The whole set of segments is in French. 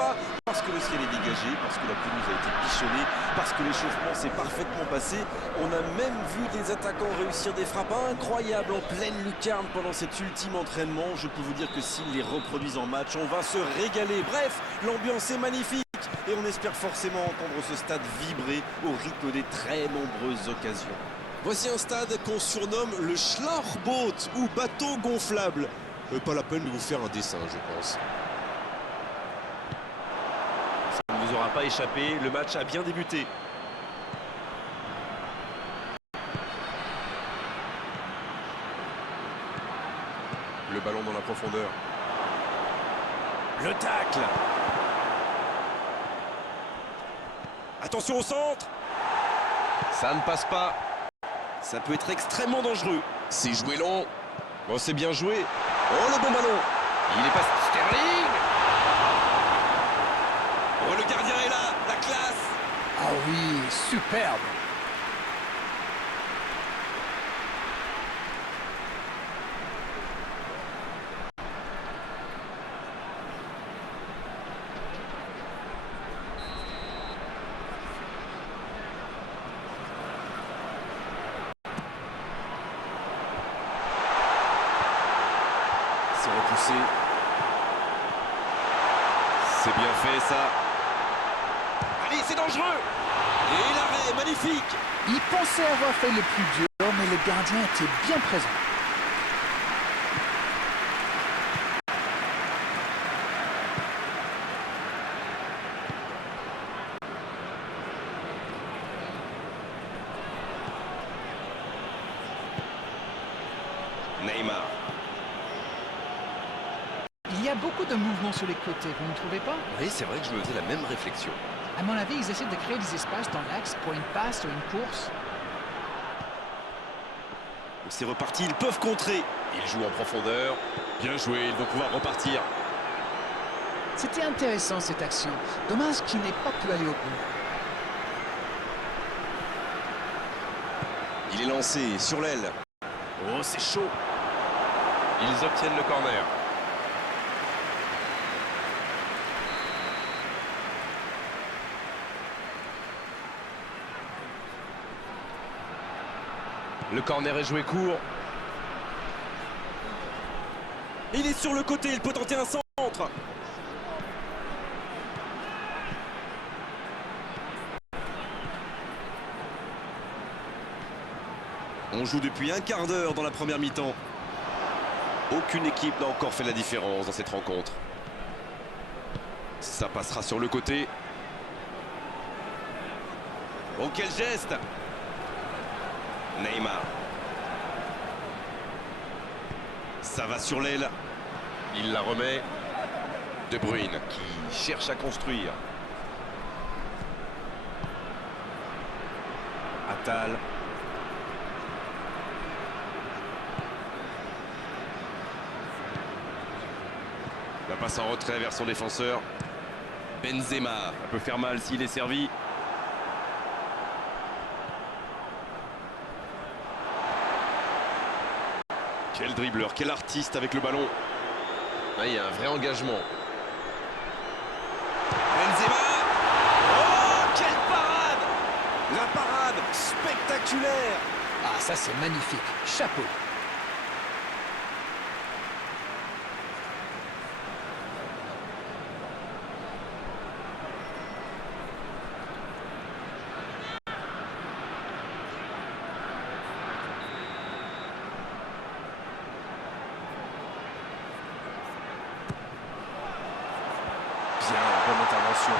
Pourquoi? Parce que le ciel est dégagé, parce que la pelouse a été bichonnée, parce que l'échauffement s'est parfaitement passé. On a même vu des attaquants réussir des frappes incroyables en pleine lucarne pendant cet ultime entraînement. Je peux vous dire que s'ils les reproduisent en match, on va se régaler. Bref, l'ambiance est magnifique et on espère forcément entendre ce stade vibrer au rythme des très nombreuses occasions. Voici un stade qu'on surnomme le Schlauchboot ou bateau gonflable. Pas la peine de vous faire un dessin, je pense. Ça ne vous aura pas échappé, le match a bien débuté. Le ballon dans la profondeur. Le tacle. Attention au centre. Ça ne passe pas. Ça peut être extrêmement dangereux. C'est joué long. Oh, c'est bien joué. Oh, le bon ballon. Il est passé. Sterling. Oh, le gardien est là. La classe. Ah oui, superbe. C'est repoussé. C'est bien fait ça. Allez, c'est dangereux. Et l'arrêt, magnifique. Il pensait avoir fait le plus dur, mais le gardien était bien présent. Neymar. Il y a beaucoup de mouvements sur les côtés, vous ne trouvez pas? Oui, c'est vrai que je me faisais la même réflexion. À mon avis, ils essaient de créer des espaces dans l'axe pour une passe ou une course. C'est reparti, ils peuvent contrer. Ils jouent en profondeur. Bien joué, ils vont pouvoir repartir. C'était intéressant cette action. Dommage qu'il n'ait pas pu aller au bout. Il est lancé sur l'aile. Oh, c'est chaud. Ils obtiennent le corner. Le corner est joué court. Il est sur le côté, il peut tenter un centre. On joue depuis un quart d'heure dans la première mi-temps. Aucune équipe n'a encore fait la différence dans cette rencontre. Ça passera sur le côté. Oh, quel geste! Neymar. Ça va sur l'aile. Il la remet. De Bruyne qui cherche à construire. Attal. La passe en retrait vers son défenseur. Benzema. Ça peut faire mal s'il est servi. Quel dribbleur, quel artiste avec le ballon. Là, il y a un vrai engagement. Benzema. Oh, quelle parade! La parade spectaculaire. Ah, ça c'est magnifique. Chapeau. Bien, bonne intervention.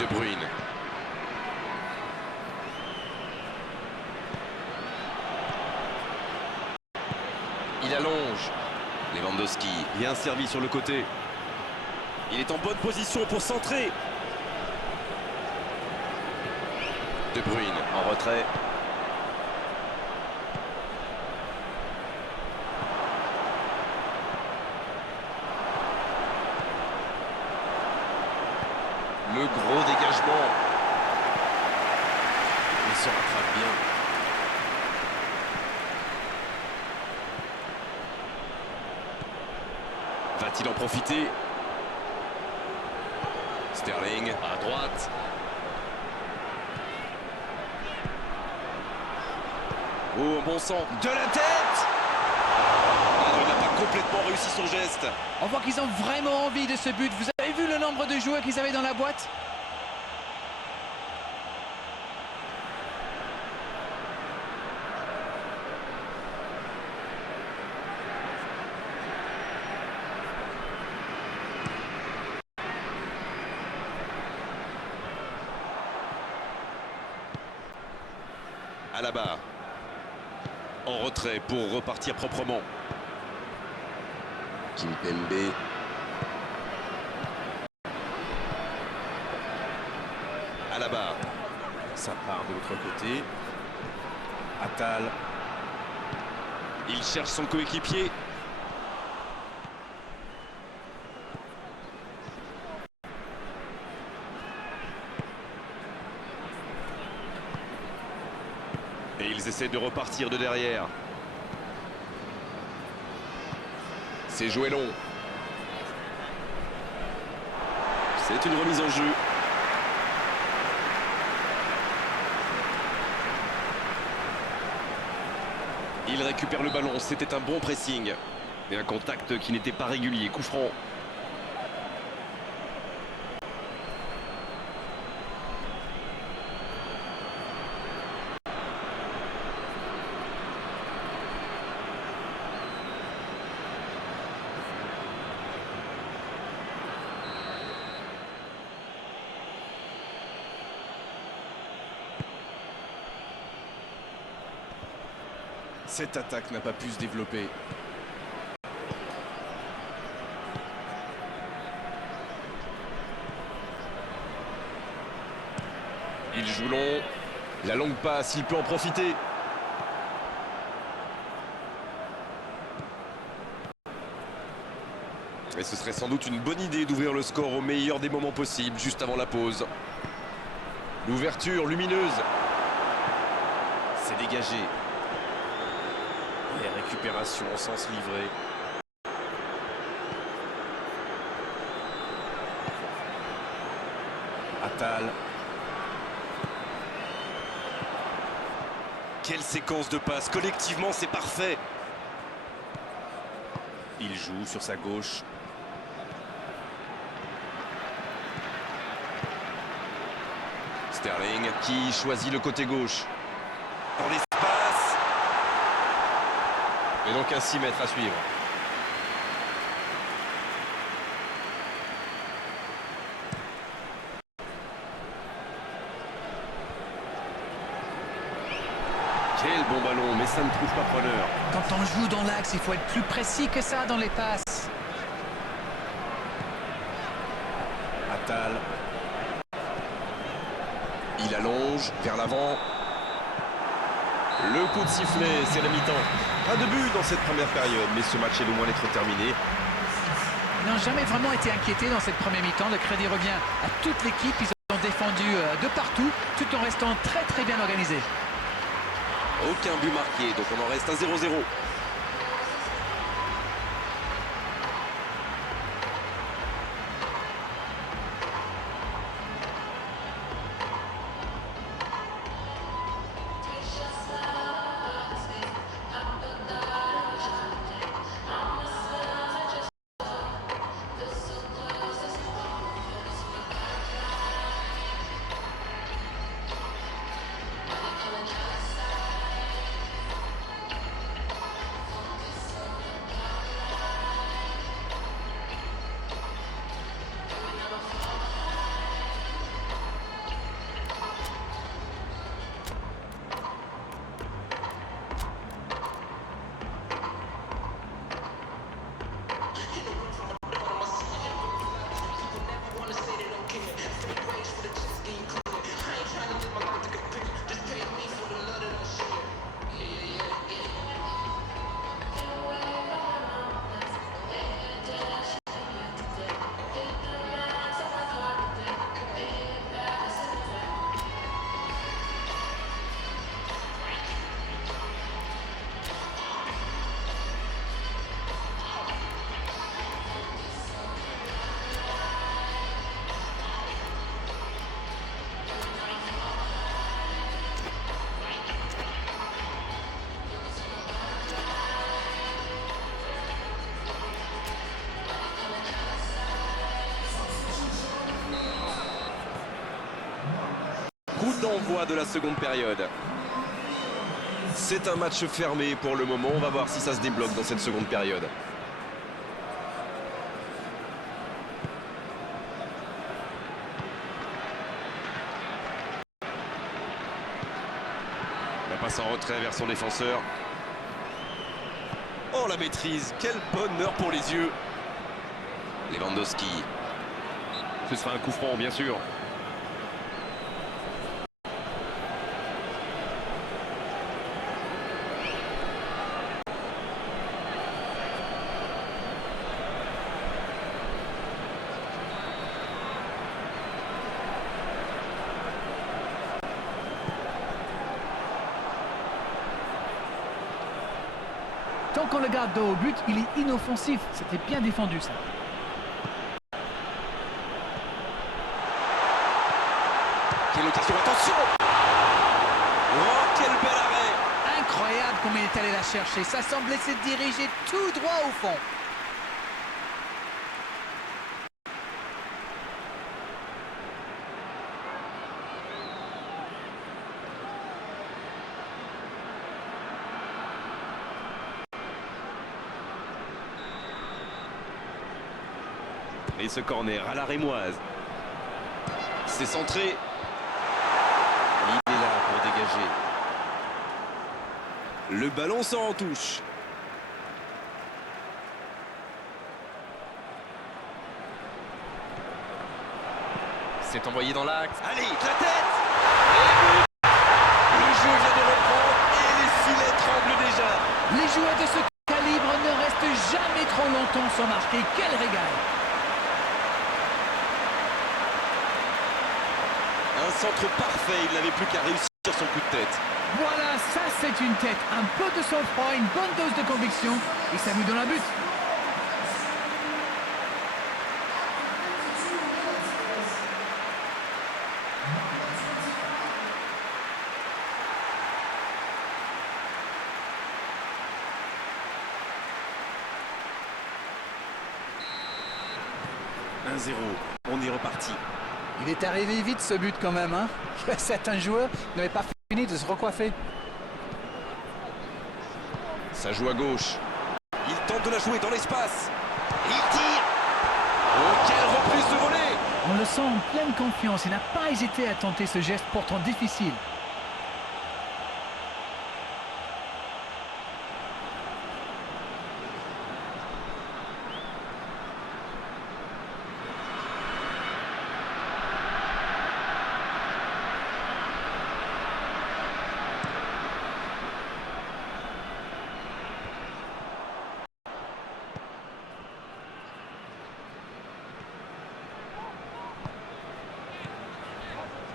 De Bruyne. Il allonge. Lewandowski, bien servi sur le côté. Il est en bonne position pour centrer. De Bruyne en retrait. Le gros dégagement. Il se rattrape bien. Va-t-il en profiter? Sterling à droite. Oh, un bon sang. De la tête! Ah non, il n'a pas complètement réussi son geste. On voit qu'ils ont vraiment envie de ce but. Vous avez vu le nombre de joueurs qu'ils avaient dans la boîte? Alaba en retrait pour repartir proprement. Kimpembe. Alaba. Ça part de l'autre côté. Attal. Il cherche son coéquipier. Et ils essaient de repartir de derrière. C'est joué long. C'est une remise en jeu. Il récupère le ballon. C'était un bon pressing. Et un contact qui n'était pas régulier. Coup franc. Cette attaque n'a pas pu se développer. Il joue long. La longue passe, il peut en profiter. Et ce serait sans doute une bonne idée d'ouvrir le score au meilleur des moments possibles, juste avant la pause. L'ouverture lumineuse. C'est dégagé. Et récupération en sens livré. Attal. Quelle séquence de passes. Collectivement, c'est parfait. Il joue sur sa gauche. Sterling qui choisit le côté gauche. Dans l'espace. Et donc un 6 mètres à suivre. Quel bon ballon, mais ça ne trouve pas preneur. Quand on joue dans l'axe, il faut être plus précis que ça dans les passes. Attal. Il allonge vers l'avant. Le coup de sifflet, c'est la mi-temps. Pas de but dans cette première période, mais ce match est loin d'être terminé. Ils n'ont jamais vraiment été inquiétés dans cette première mi-temps. Le crédit revient à toute l'équipe. Ils ont défendu de partout, tout en restant très très bien organisés. Aucun but marqué, donc on en reste à 0-0. d'envoi de la seconde période. C'est un match fermé pour le moment. On va voir si ça se débloque dans cette seconde période. La passe en retrait vers son défenseur. Oh, la maîtrise, quel bonheur pour les yeux. Lewandowski. Ce sera un coup franc, bien sûr. Tant qu'on le garde dos au but, il est inoffensif. C'était bien défendu, ça. Quelle occasion, attention! Oh, quel bel arrêt! Incroyable comme il est allé la chercher. Ça semblait se diriger tout droit au fond. Et ce corner à la rémoise. C'est centré. Il est là pour dégager. Le ballon sort en touche. C'est envoyé dans l'axe. Allez, la tête! Et le jeu vient de reprendre et les filets tremblent déjà. Les joueurs de ce calibre ne restent jamais trop longtemps sans marquer. Quel régal! Un centre parfait, il n'avait plus qu'à réussir son coup de tête. Voilà, ça c'est une tête. Un peu de sang-froid, une bonne dose de conviction. Et ça nous donne un but. « 1-0, on est reparti. » Il est arrivé vite ce but quand même, hein. Certains joueurs n'avaient pas fini de se recoiffer. Ça joue à gauche. Il tente de la jouer dans l'espace. Il tire. Oh, quelle reprise de volée! On le sent en pleine confiance. Il n'a pas hésité à tenter ce geste pourtant difficile.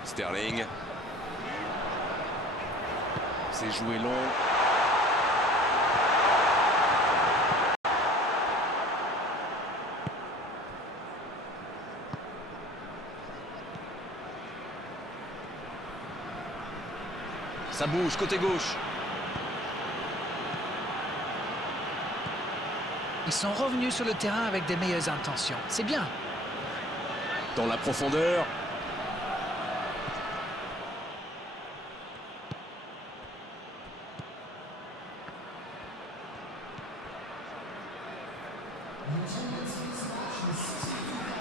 Sterling. C'est joué long. Ça bouge, côté gauche. Ils sont revenus sur le terrain avec des meilleures intentions. C'est bien. Dans la profondeur.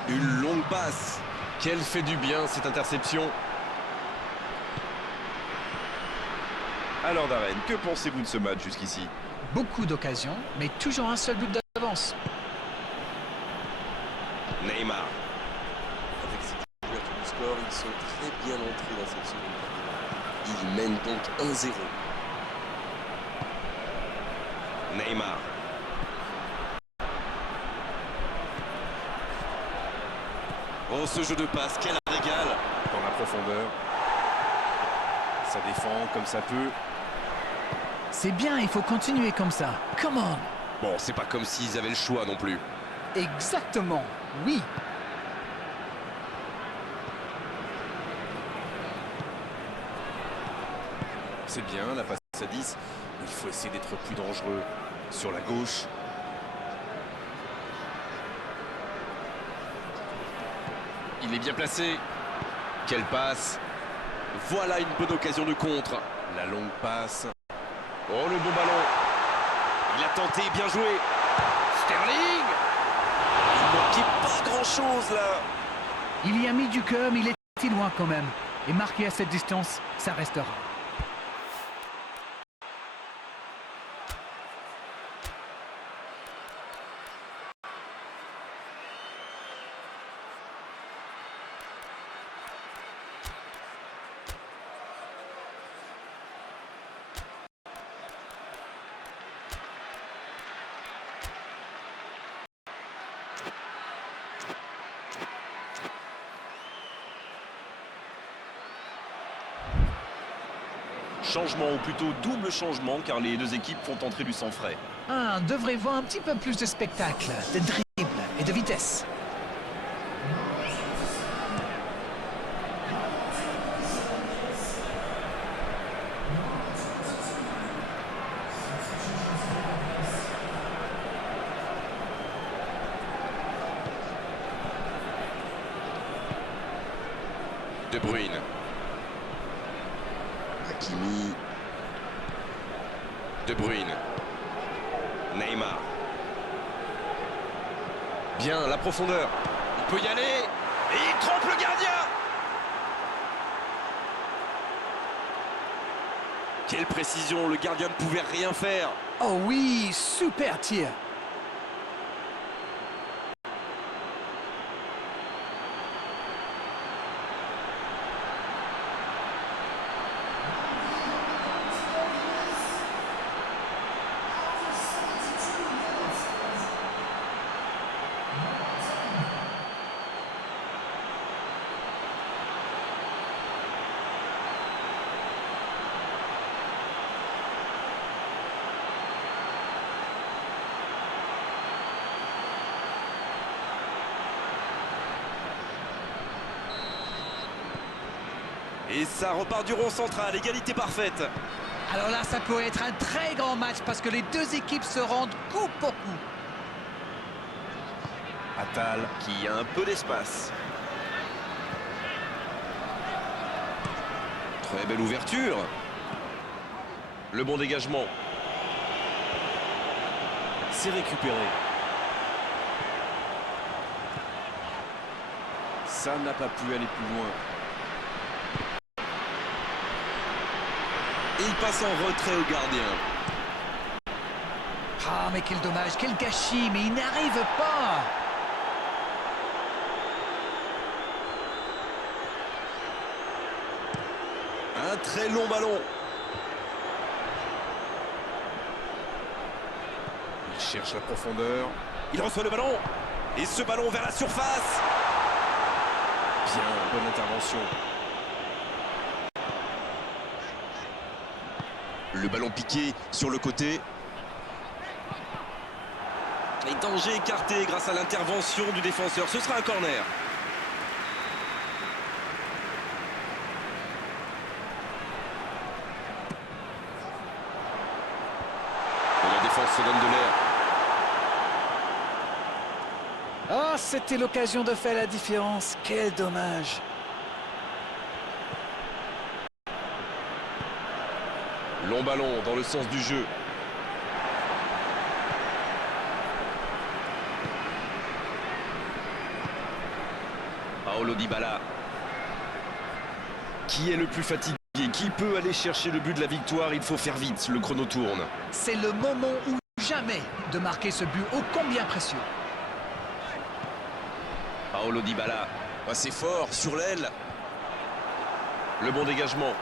Une longue passe. Quelle fait du bien cette interception. Alors Darren, que pensez-vous de ce match jusqu'ici? Beaucoup d'occasions, mais toujours un seul but d'avance. Neymar. Avec cette ouverture du score, ils sont très bien entrés dans cette seconde période. Ils mènent donc 1-0. Neymar. Oh, ce jeu de passe, quel régal! Dans la profondeur. Ça défend comme ça peut. C'est bien, il faut continuer comme ça. Come on! Bon, c'est pas comme s'ils avaient le choix non plus. Exactement, oui. C'est bien, la passe à 10. Il faut essayer d'être plus dangereux. Sur la gauche. Il est bien placé. Quelle passe. Voilà une bonne occasion de contre. La longue passe. Oh, le bon ballon. Il a tenté, bien joué. Sterling. Il manquait pas grand-chose là. Il y a mis du cœur, mais il est si loin quand même. Et marqué à cette distance, ça restera. Changement, ou plutôt double changement, car les deux équipes font entrer du sang frais. On devrait voir un petit peu plus de spectacle, de dribble et de vitesse. De Bruyne. Hakimi. De Bruyne. Neymar. Bien, la profondeur. Il peut y aller. Et il trompe le gardien. Quelle précision, le gardien ne pouvait rien faire. Oh oui, super tir. Et ça repart du rond central, égalité parfaite. Alors là, ça peut être un très grand match parce que les deux équipes se rendent coup pour coup. Attal qui a un peu d'espace. Très belle ouverture. Le bon dégagement. C'est récupéré. Ça n'a pas pu aller plus loin. Et il passe en retrait au gardien. Ah, mais quel dommage, quel gâchis, mais il n'arrive pas. Un très long ballon. Il cherche la profondeur. Il reçoit le ballon. Et ce ballon vers la surface. Bien, bonne intervention. Le ballon piqué sur le côté. Et danger écarté grâce à l'intervention du défenseur. Ce sera un corner. Et la défense se donne de l'air. Ah, c'était l'occasion de faire la différence. Quel dommage. Long ballon dans le sens du jeu. Paulo Dybala. Qui est le plus fatigué? Qui peut aller chercher le but de la victoire? Il faut faire vite, le chrono tourne. C'est le moment ou jamais de marquer ce but ô combien précieux. Paulo Dybala. Ah, c'est fort, sur l'aile. Le bon dégagement.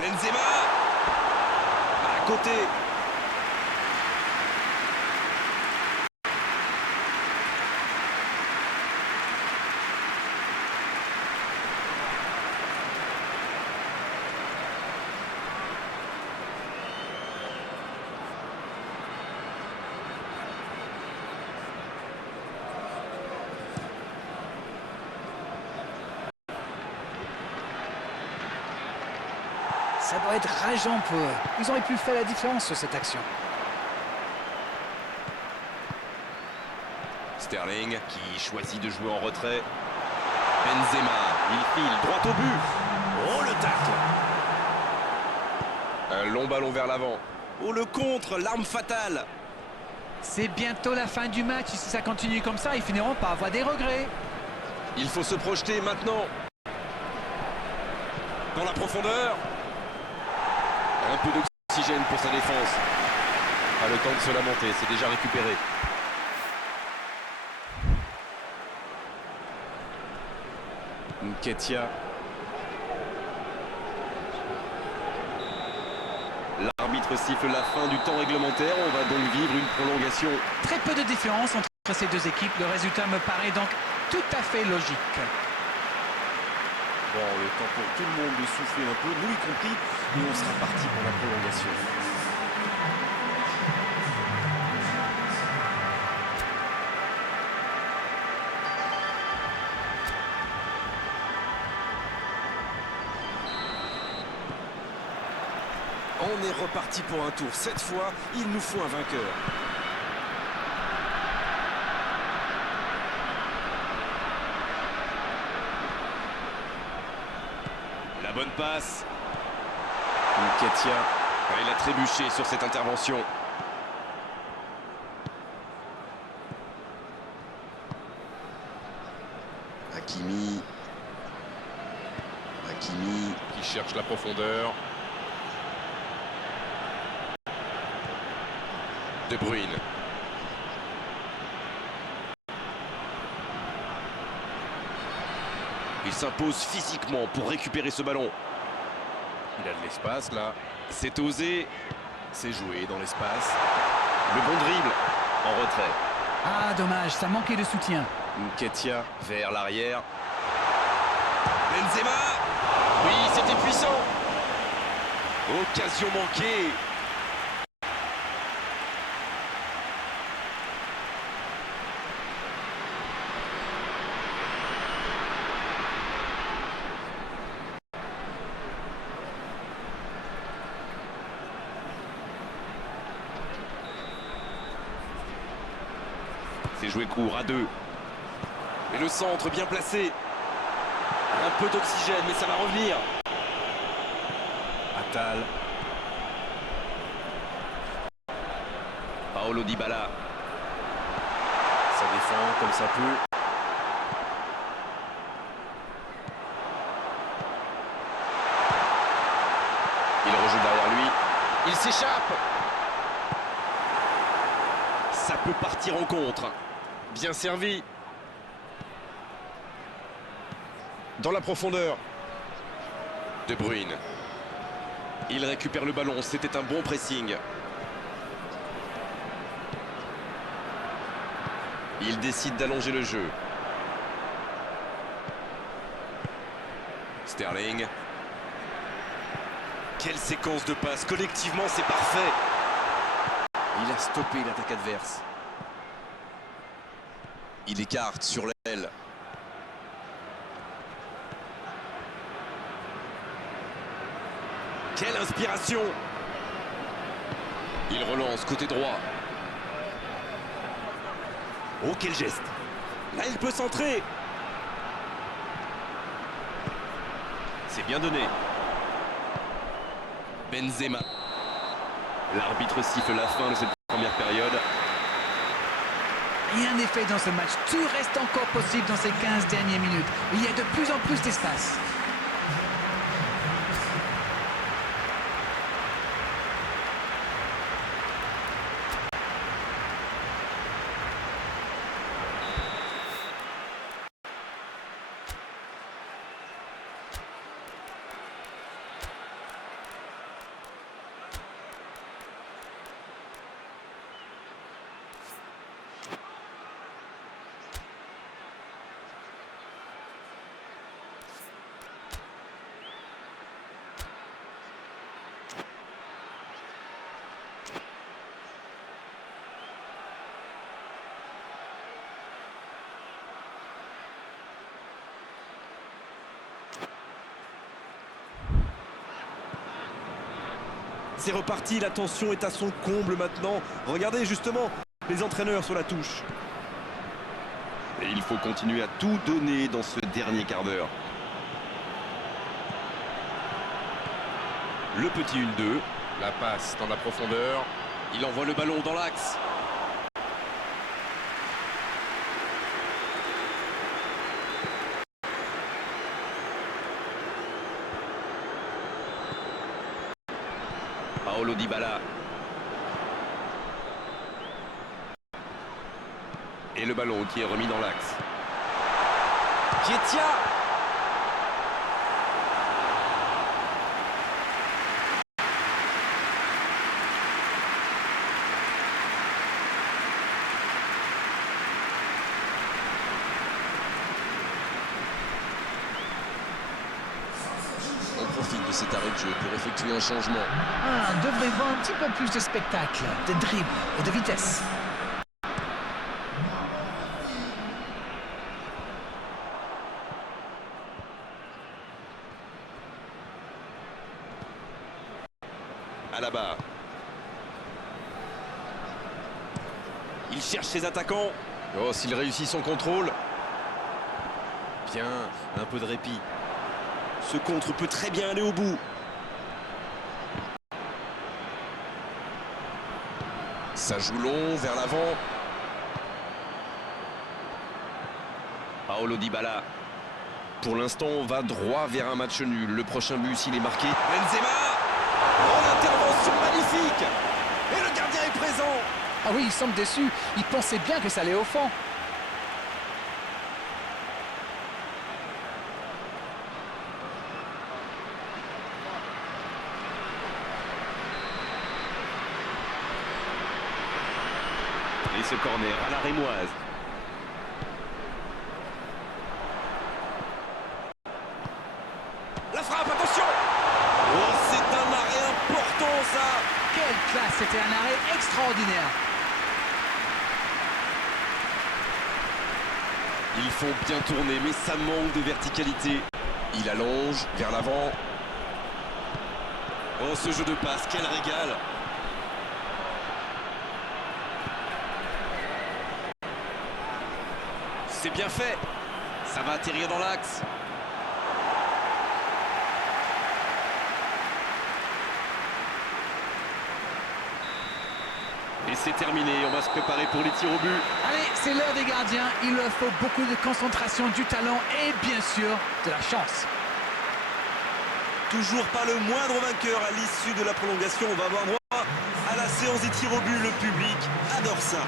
Benzema à côté. Ça doit être rageant pour eux. Ils auraient pu faire la différence sur cette action. Sterling qui choisit de jouer en retrait. Benzema, il file droit au but. Oh, le tacle! Un long ballon vers l'avant. Oh, le contre, l'arme fatale. C'est bientôt la fin du match. Si ça continue comme ça, ils finiront par avoir des regrets. Il faut se projeter maintenant. Dans la profondeur. Un peu d'oxygène pour sa défense. Pas le temps de se lamenter, c'est déjà récupéré. Nketiah. L'arbitre siffle la fin du temps réglementaire. On va donc vivre une prolongation. Très peu de différence entre ces deux équipes. Le résultat me paraît donc tout à fait logique. Bon, le temps pour tout le monde de souffler un peu, nous y compris, et on sera parti pour la prolongation. On est reparti pour un tour. Cette fois, il nous faut un vainqueur. La bonne passe. Nketiah. Il a trébuché sur cette intervention. Hakimi. Hakimi qui cherche la profondeur. De Bruyne. Il s'impose physiquement pour récupérer ce ballon. Il a de l'espace là. C'est osé. C'est joué dans l'espace. Le bon dribble. En retrait. Ah, dommage, ça manquait de soutien. Nketiah vers l'arrière. Benzema. Oui, c'était puissant. Occasion manquée. C'est joué court à deux. Et le centre bien placé. Un peu d'oxygène, mais ça va revenir. Attal. Paulo Dybala. Ça défend comme ça peut. Il rejoue derrière lui. Il s'échappe. Ça peut partir en contre. Bien servi. Dans la profondeur. De Bruyne. Il récupère le ballon. C'était un bon pressing. Il décide d'allonger le jeu. Sterling. Quelle séquence de passes. Collectivement, c'est parfait. Il a stoppé l'attaque adverse. Il écarte sur l'aile. Quelle inspiration! Il relance côté droit. Oh, quel geste! Là, il peut centrer. C'est bien donné. Benzema. L'arbitre siffle la fin de cette première période. Rien n'est fait dans ce match. Tout reste encore possible dans ces 15 dernières minutes. Il y a de plus en plus d'espace. C'est reparti, la tension est à son comble maintenant. Regardez justement les entraîneurs sur la touche. Et il faut continuer à tout donner dans ce dernier quart d'heure. Le petit 1-2. La passe dans la profondeur. Il envoie le ballon dans l'axe. Paulo Dybala. Et le ballon qui est remis dans l'axe. Nketiah. On profite de cet arrêt de jeu pour effectuer un changement. On devrait voir un petit peu plus de spectacle, de dribble et de vitesse. Alaba. Il cherche ses attaquants. Oh, s'il réussit son contrôle. Bien, un peu de répit. Ce contre peut très bien aller au bout. Ça joue long vers l'avant. Paulo Dybala. Pour l'instant, on va droit vers un match nul. Le prochain but, s'il est marqué. Benzema. Oh, l'intervention magnifique. Et le gardien est présent. Ah oui, il semble déçu. Il pensait bien que ça allait au fond. Et ce corner à la rémoise. La frappe, attention. Oh, c'est un arrêt important, ça. Quelle classe, c'était un arrêt extraordinaire. Ils font bien tourner, mais ça manque de verticalité. Il allonge vers l'avant. Oh, ce jeu de passe, quel régal. C'est bien fait. Ça va atterrir dans l'axe. Et c'est terminé, on va se préparer pour les tirs au but. Allez, c'est l'heure des gardiens. Il leur faut beaucoup de concentration, du talent et bien sûr de la chance. Toujours pas le moindre vainqueur à l'issue de la prolongation. On va avoir droit à la séance des tirs au but. Le public adore ça.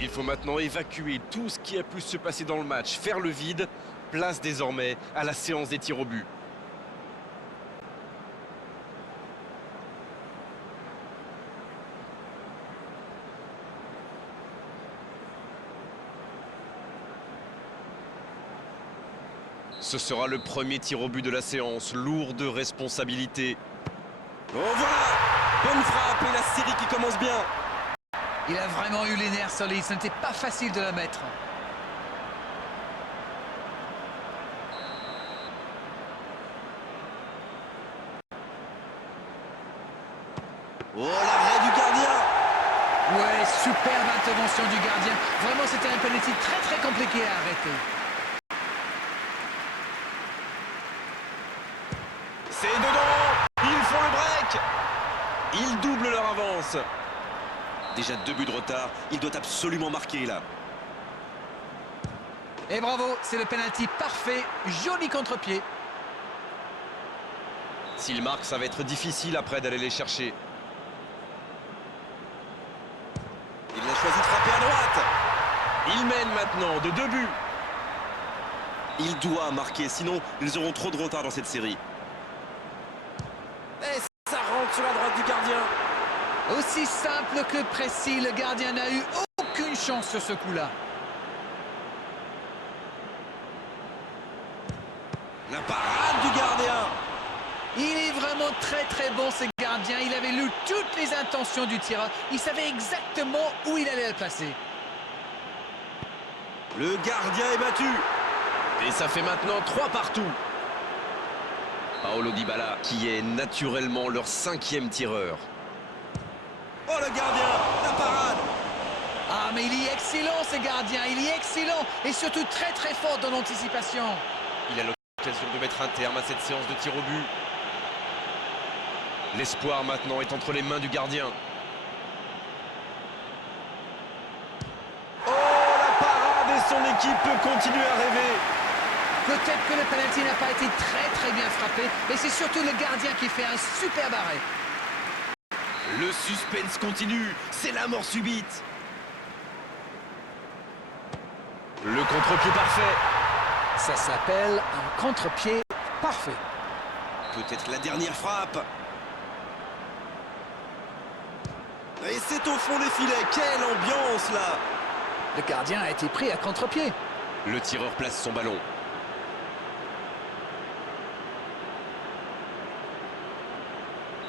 Il faut maintenant évacuer tout ce qui a pu se passer dans le match, faire le vide, place désormais à la séance des tirs au but. Ce sera le premier tir au but de la séance, lourde responsabilité. Oh voilà, bonne frappe et la série qui commence bien. Il a vraiment eu les nerfs solides, ce n'était pas facile de la mettre. Oh, l'arrêt du gardien. Ouais, superbe intervention du gardien. Vraiment, c'était un penalty très compliqué à arrêter. C'est dedans. Ils font le break. Ils doublent leur avance. Déjà 2 buts de retard, il doit absolument marquer là. Et bravo, c'est le penalty parfait, joli contre-pied. S'il marque, ça va être difficile après d'aller les chercher. Il a choisi de frapper à droite. Il mène maintenant de 2 buts. Il doit marquer, sinon ils auront trop de retard dans cette série. Et ça rentre sur la droite du gardien. Aussi simple que précis, le gardien n'a eu aucune chance sur ce coup-là. La parade du gardien. Il est vraiment très bon ce gardien. Il avait lu toutes les intentions du tireur. Il savait exactement où il allait le placer. Le gardien est battu. Et ça fait maintenant 3 partout. Paolo Dybala qui est naturellement leur 5e tireur. Oh le gardien, la parade. Ah mais il est excellent ce gardien, il est excellent et surtout très fort dans l'anticipation. Il a l'occasion de mettre un terme à cette séance de tir au but. L'espoir maintenant est entre les mains du gardien. Oh la parade et son équipe peut continuer à rêver. Peut-être que le penalty n'a pas été très bien frappé, mais c'est surtout le gardien qui fait un superbe arrêt. Le suspense continue, c'est la mort subite. Le contre-pied parfait. Ça s'appelle un contre-pied parfait. Peut-être la dernière frappe. Et c'est au fond des filets, quelle ambiance là. Le gardien a été pris à contre-pied. Le tireur place son ballon.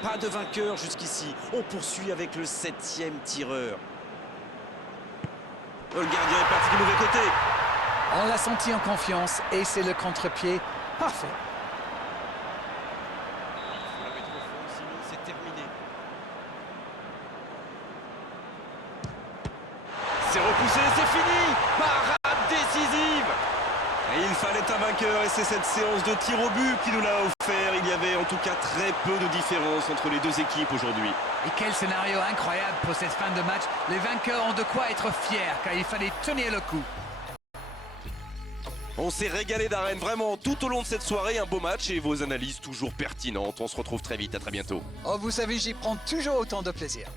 Pas de vainqueur jusqu'ici. On poursuit avec le 7e tireur. Le gardien est parti du mauvais côté. On l'a senti en confiance et c'est le contre-pied parfait. Il faut la mettre au fond, sinon c'est terminé. C'est repoussé, c'est fini. Parade décisive. Et il fallait un vainqueur et c'est cette séance de tir au but qui nous l'a offert. Il y avait en tout cas très peu de différence entre les deux équipes aujourd'hui. Et quel scénario incroyable pour cette fin de match. Les vainqueurs ont de quoi être fiers car il fallait tenir le coup. On s'est régalé d'arène vraiment tout au long de cette soirée. Un beau match et vos analyses toujours pertinentes. On se retrouve très vite, à très bientôt. Oh, vous savez, j'y prends toujours autant de plaisir.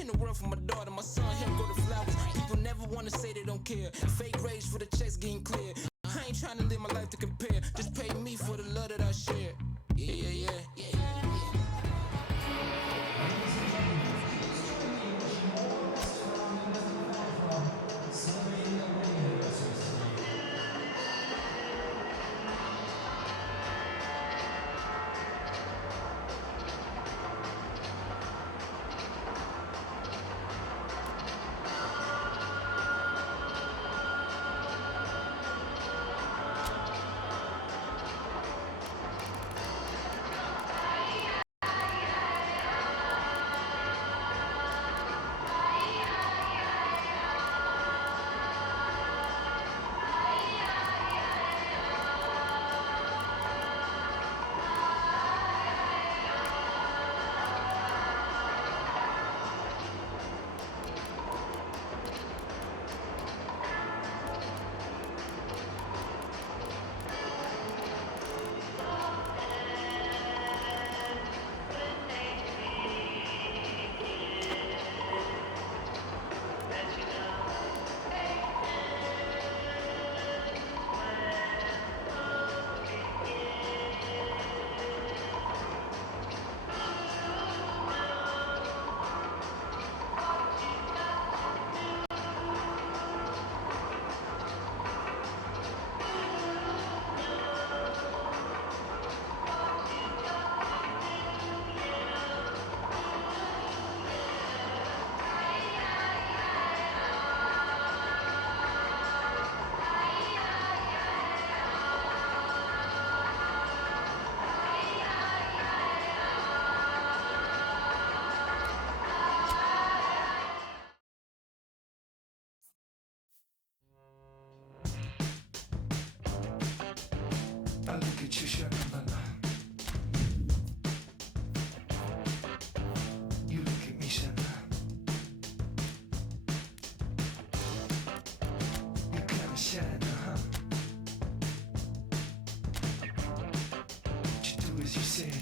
In the world for my daughter, my son, him go to flowers. People never wanna say they don't care. Fake rage for the checks getting clear. I ain't trying to live my life to compare. Just pay me for the love that I share. Yeah. as you said.